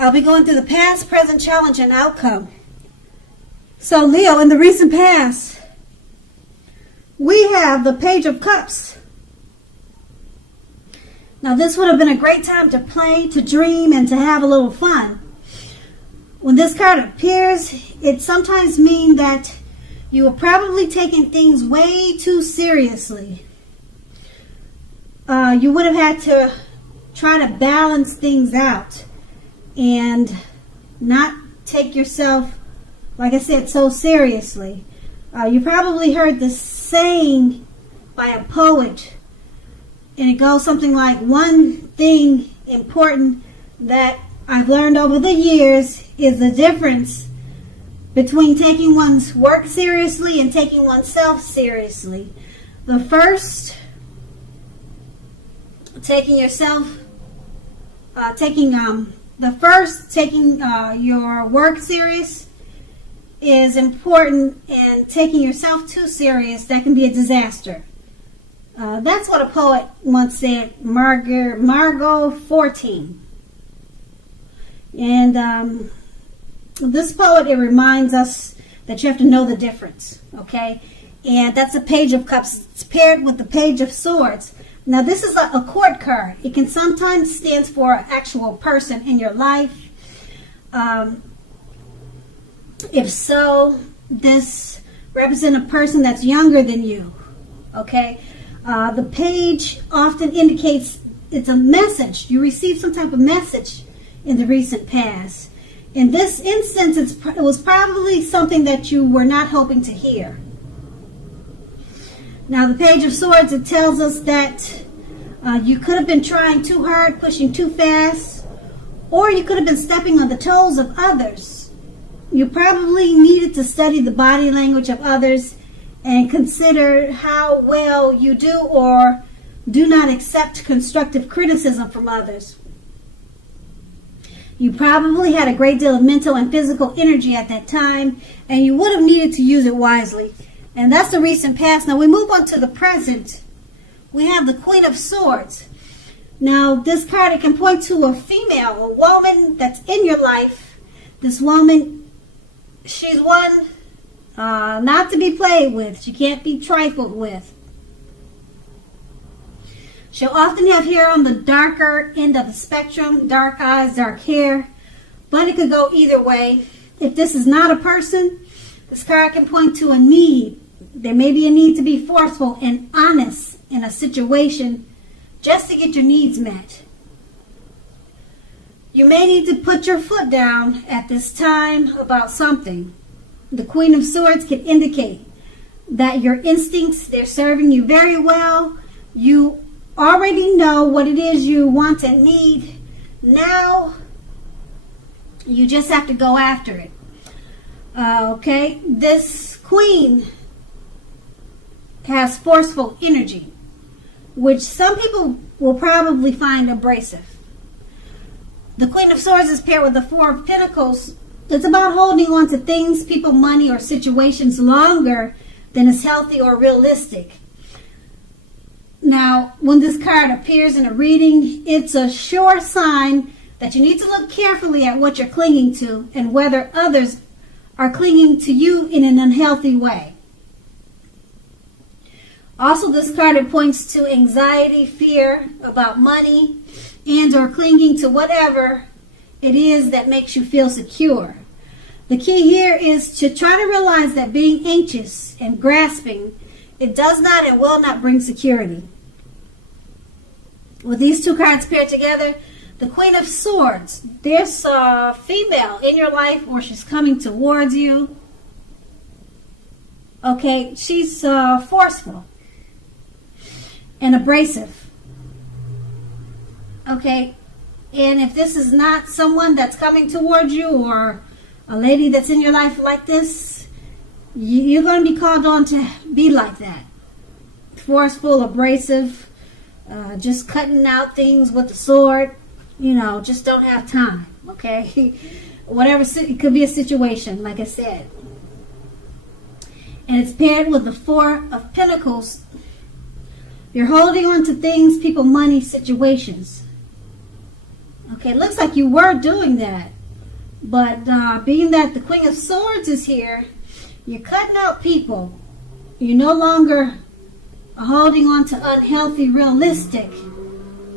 I'll be going through the past, present, challenge, and outcome. So Leo, in the recent past, we have the Page of Cups. Now this would have been a great time to play, to dream, and to have a little fun. When this card appears, it sometimes means that you are probably taking things way too seriously. You would have had to try to balance things out and not take yourself, like I said, so seriously. You probably heard this saying by a poet, and it goes something like, one thing important that I've learned over the years is the difference between taking one's work seriously and taking oneself seriously. The first, taking your work serious is important, and taking yourself too serious, that can be a disaster. That's what a poet once said, Margot 14. And this poet, it reminds us that you have to know the difference, okay? And that's a Page of Cups. It's paired with the Page of Swords. Now, this is a court card. It can sometimes stand for an actual person in your life. If so, this represents a person that's younger than you, okay? The page often indicates it's a message. You received some type of message in the recent past. In this instance, it was probably something that you were not hoping to hear. Now, the Page of Swords, it tells us that you could have been trying too hard, pushing too fast, or you could have been stepping on the toes of others. You probably needed to study the body language of others and consider how well you do or do not accept constructive criticism from others. You probably had a great deal of mental and physical energy at that time, and you would have needed to use it wisely. And that's the recent past. Now we move on to the present. We have the Queen of Swords. Now this card, it can point to a female, a woman that's in your life. This woman, she's one not to be played with. She can't be trifled with. She'll often have hair on the darker end of the spectrum, dark eyes, dark hair, but it could go either way. If this is not a person, this card can point to a need. There may be a need to be forceful and honest in a situation just to get your needs met. You may need to put your foot down at this time about something. The Queen of Swords can indicate that your instincts, they're serving you very well. You already know what it is you want and need. Now, you just have to go after it. Okay, this Queen has forceful energy, which some people will probably find abrasive. The Queen of Swords is paired with the Four of Pentacles. It's about holding on to things, people, money, or situations longer than is healthy or realistic. Now, when this card appears in a reading, it's a sure sign that you need to look carefully at what you're clinging to and whether others are clinging to you in an unhealthy way. Also, this card, it points to anxiety, fear about money, and or clinging to whatever it is that makes you feel secure. The key here is to try to realize that being anxious and grasping, it does not and will not bring security. With these two cards paired together, the Queen of Swords, there's a female in your life or she's coming towards you. Okay, she's forceful and abrasive. Okay, and if this is not someone that's coming towards you or a lady that's in your life like this, you're going to be called on to be like that. Forceful, abrasive, just cutting out things with the sword. You know, just don't have time, okay? Whatever, it could be a situation, like I said. And it's paired with the Four of Pentacles. You're holding on to things, people, money, situations. Okay, it looks like you were doing that. But being that the Queen of Swords is here, you're cutting out people. You're no longer holding on to unhealthy, realistic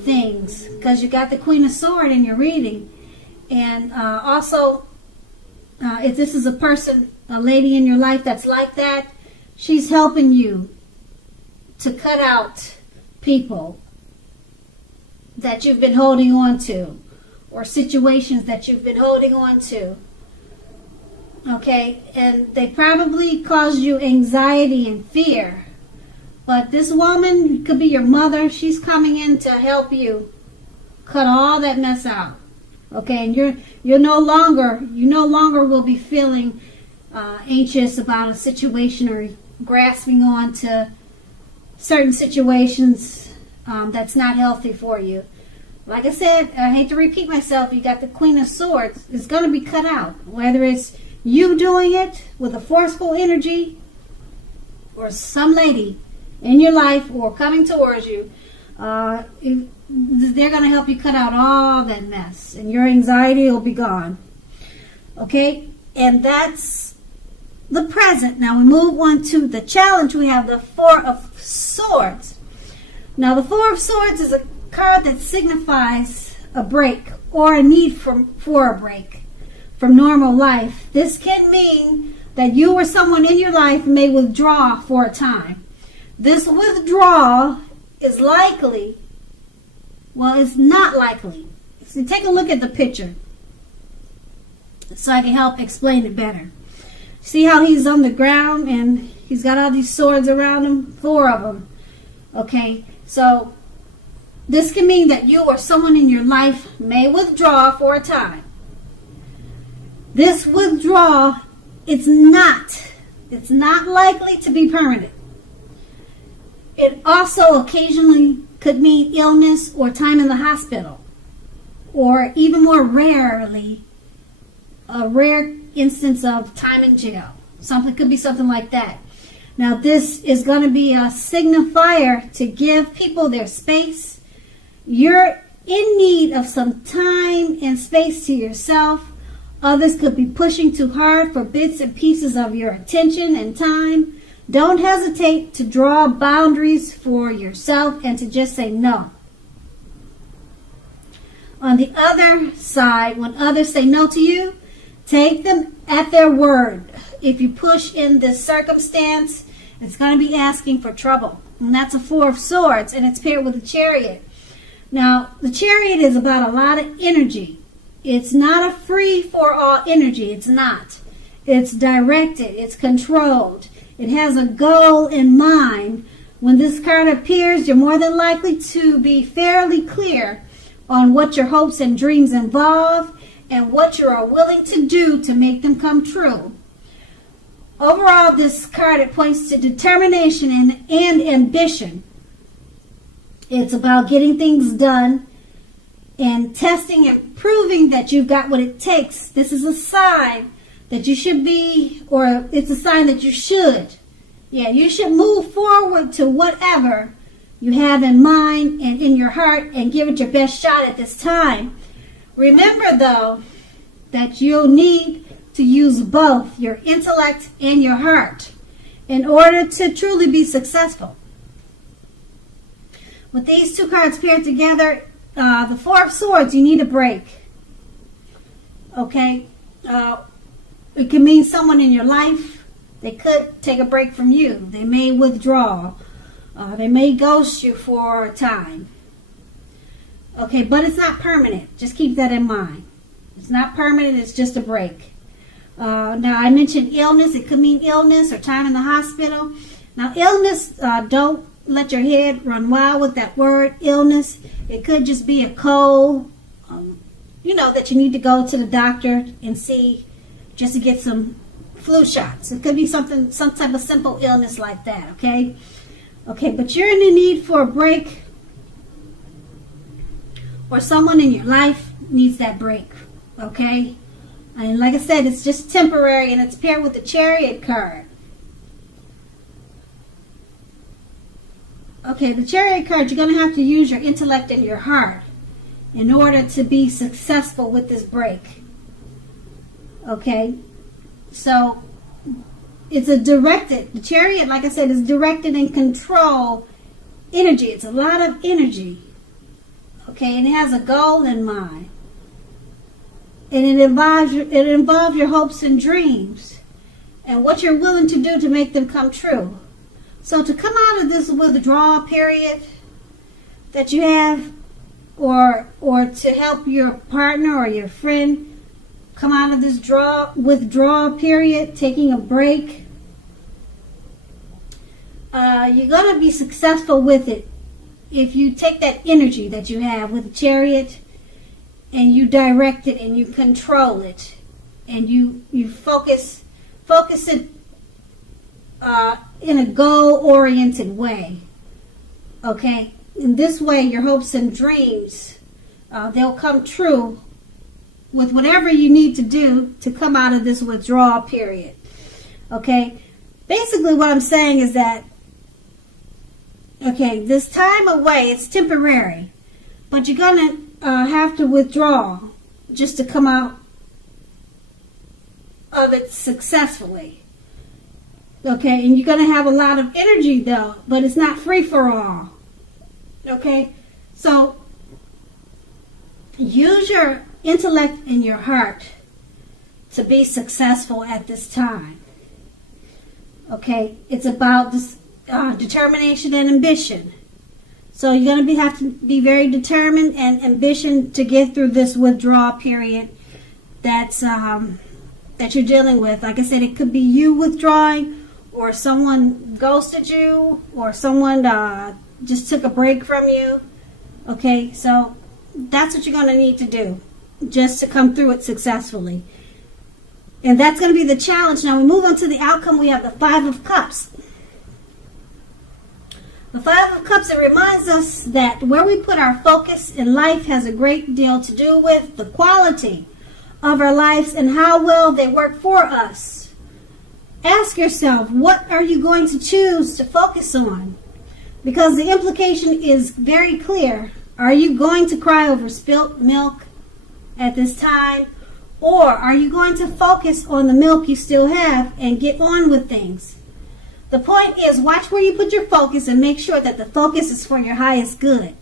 things because you got the Queen of Swords in your reading. And also, if this is a person, a lady in your life that's like that, she's helping you to cut out people that you've been holding on to, or situations that you've been holding on to. Okay, and they probably caused you anxiety and fear. But this woman could be your mother. She's coming in to help you cut all that mess out. Okay, and you no longer will be feeling anxious about a situation or grasping on to certain situations that's not healthy for you. Like I said, I hate to repeat myself, you got the Queen of Swords. It's going to be cut out. Whether it's you doing it with a forceful energy or some lady in your life or coming towards you, they're going to help you cut out all that mess and your anxiety will be gone. Okay? And that's the present. Now we move on to the challenge. We have the Four of Swords. Now the Four of Swords is a card that signifies a break or a need for a break from normal life. This can mean that you or someone in your life may withdraw for a time. This withdrawal is likely, well, it's not likely. So take a look at the picture so I can help explain it better. See how he's on the ground and he's got all these swords around him? 4 of them. Okay, so this can mean that you or someone in your life may withdraw for a time. This withdrawal, it's not likely to be permanent. It also occasionally could mean illness or time in the hospital, or even more rarely, a rare instance of time in jail. Something could be something like that. Now this is going to be a signifier to give people their space. You're in need of some time and space to yourself. Others could be pushing too hard for bits and pieces of your attention and time. Don't hesitate to draw boundaries for yourself and to just say no. On the other side, when others say no to you, take them at their word. If you push in this circumstance, it's going to be asking for trouble. And that's a 4 of Swords, and it's paired with a Chariot. Now, the Chariot is about a lot of energy. It's not a free-for-all energy. It's not. It's directed. It's controlled. It has a goal in mind. When this card appears, you're more than likely to be fairly clear on what your hopes and dreams involve and what you are willing to do to make them come true. Overall, this card, it points to determination and ambition. It's about getting things done and testing and proving that you've got what it takes. This is a sign that you should be, or it's a sign that you should. Yeah, you should move forward to whatever you have in mind and in your heart and give it your best shot at this time. Remember, though, that you'll need to use both your intellect and your heart in order to truly be successful. With these 2 cards paired together, the 4 of Swords, you need a break. Okay? It can mean someone in your life. They could take a break from you. They may withdraw. They may ghost you for a time. Okay, but it's not permanent. Just keep that in mind. It's not permanent. It's just a break. Now, I mentioned illness. It could mean illness or time in the hospital. Now, illness, don't let your head run wild with that word, illness. It could just be a cold, that you need to go to the doctor and see just to get some flu shots. It could be some type of simple illness like that, okay? Okay, but you're in the need for a break, or someone in your life needs that break, okay? And like I said, it's just temporary, and it's paired with the Chariot card. Okay, the Chariot card, you're going to have to use your intellect and your heart in order to be successful with this break. Okay? So, it's the Chariot, like I said, is directed and control energy. It's a lot of energy. Okay? And it has a goal in mind. And it involves your hopes and dreams and what you're willing to do to make them come true. So to come out of this withdrawal period that you have, or to help your partner or your friend come out of this withdrawal period, taking a break, you're going to be successful with it if you take that energy that you have with the Chariot and you direct it and you control it and you focus it in a goal-oriented way. Okay? In this way, your hopes and dreams, they'll come true with whatever you need to do to come out of this withdrawal period. Okay? Basically, what I'm saying is that, okay, this time away, it's temporary, but you're going to have to withdraw just to come out of it successfully. Okay, and you're going to have a lot of energy though, but it's not free for all. Okay, so use your intellect and your heart to be successful at this time. Okay, it's about this determination and ambition. So you're going to have to be very determined and ambitious to get through this withdrawal period that you're dealing with. Like I said, it could be you withdrawing, or someone ghosted you, or someone just took a break from you. Okay, so that's what you're going to need to do just to come through it successfully. And that's going to be the challenge. Now we move on to the outcome. We have the Five of Cups. The Five of Cups, it reminds us that where we put our focus in life has a great deal to do with the quality of our lives and how well they work for us. Ask yourself, what are you going to choose to focus on? Because the implication is very clear. Are you going to cry over spilt milk at this time? Or are you going to focus on the milk you still have and get on with things? The point is, watch where you put your focus and make sure that the focus is for your highest good.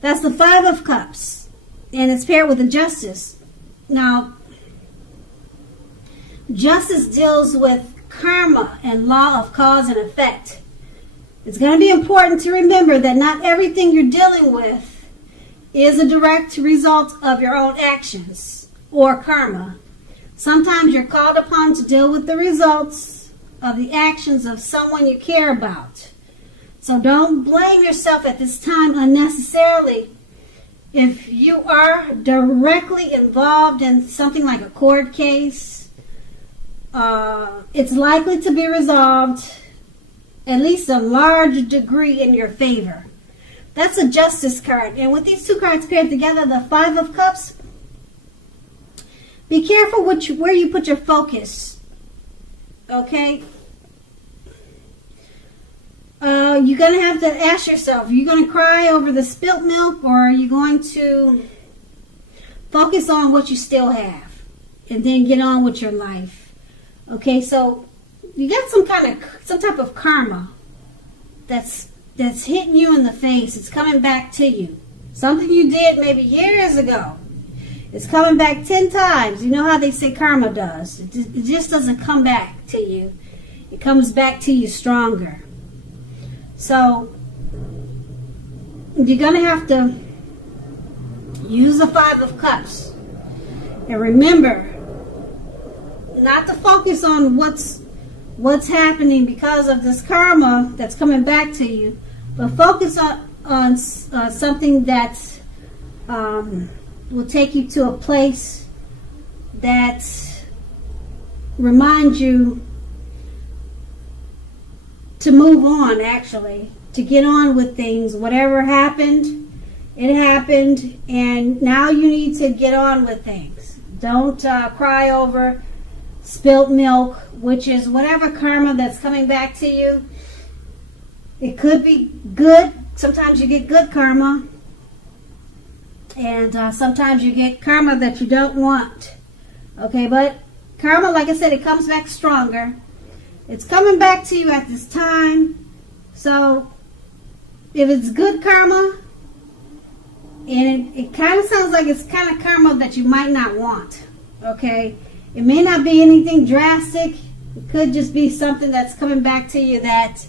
That's the Five of Cups. And it's paired with the Justice. Now, Justice deals with karma and law of cause and effect. It's going to be important to remember that not everything you're dealing with is a direct result of your own actions or karma. Sometimes you're called upon to deal with the results of the actions of someone you care about. So don't blame yourself at this time unnecessarily. If you are directly involved in something like a court case, it's likely to be resolved at least a large degree in your favor. That's a Justice card. And with these two cards paired together, the Five of Cups, be careful where you put your focus. Okay? You're going to have to ask yourself, are you going to cry over the spilt milk, or are you going to focus on what you still have and then get on with your life? Okay, so you got some type of karma that's hitting you in the face. It's coming back to you. Something you did maybe years ago. It's coming back 10 times. You know how they say karma does. It just doesn't come back to you. It comes back to you stronger. So you're going to have to use the Five of Cups. And remember not to focus on what's happening because of this karma that's coming back to you, but focus on something that will take you to a place that reminds you to move on, actually, to get on with things. Whatever happened, it happened, and now you need to get on with things. Don't cry over spilt milk, which is whatever karma that's coming back to you. It could be good. Sometimes you get good karma. And sometimes you get karma that you don't want. Okay, but karma, like I said, it comes back stronger. It's coming back to you at this time. So if it's good karma, and it kind of sounds like it's kind of karma that you might not want. Okay, it may not be anything drastic. It could just be something that's coming back to you that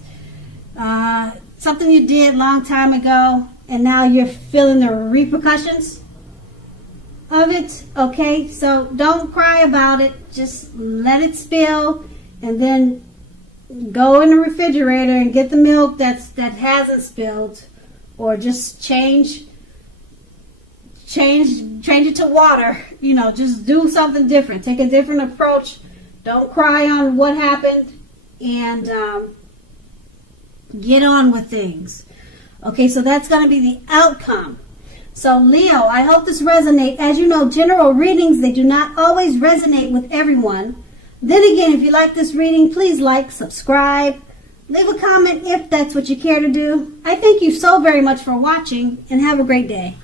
something you did a long time ago, and now you're feeling the repercussions of it. Okay, so don't cry about it. Just let it spill, and then go in the refrigerator and get the milk that hasn't spilled, or just change it to water. You know, just do something different. Take a different approach. Don't cry on what happened, and get on with things. Okay, so that's going to be the outcome. So Leo, I hope this resonates. As you know, general readings, they do not always resonate with everyone. Then again, if you like this reading, please like, subscribe, leave a comment if that's what you care to do. I thank you so very much for watching, and have a great day.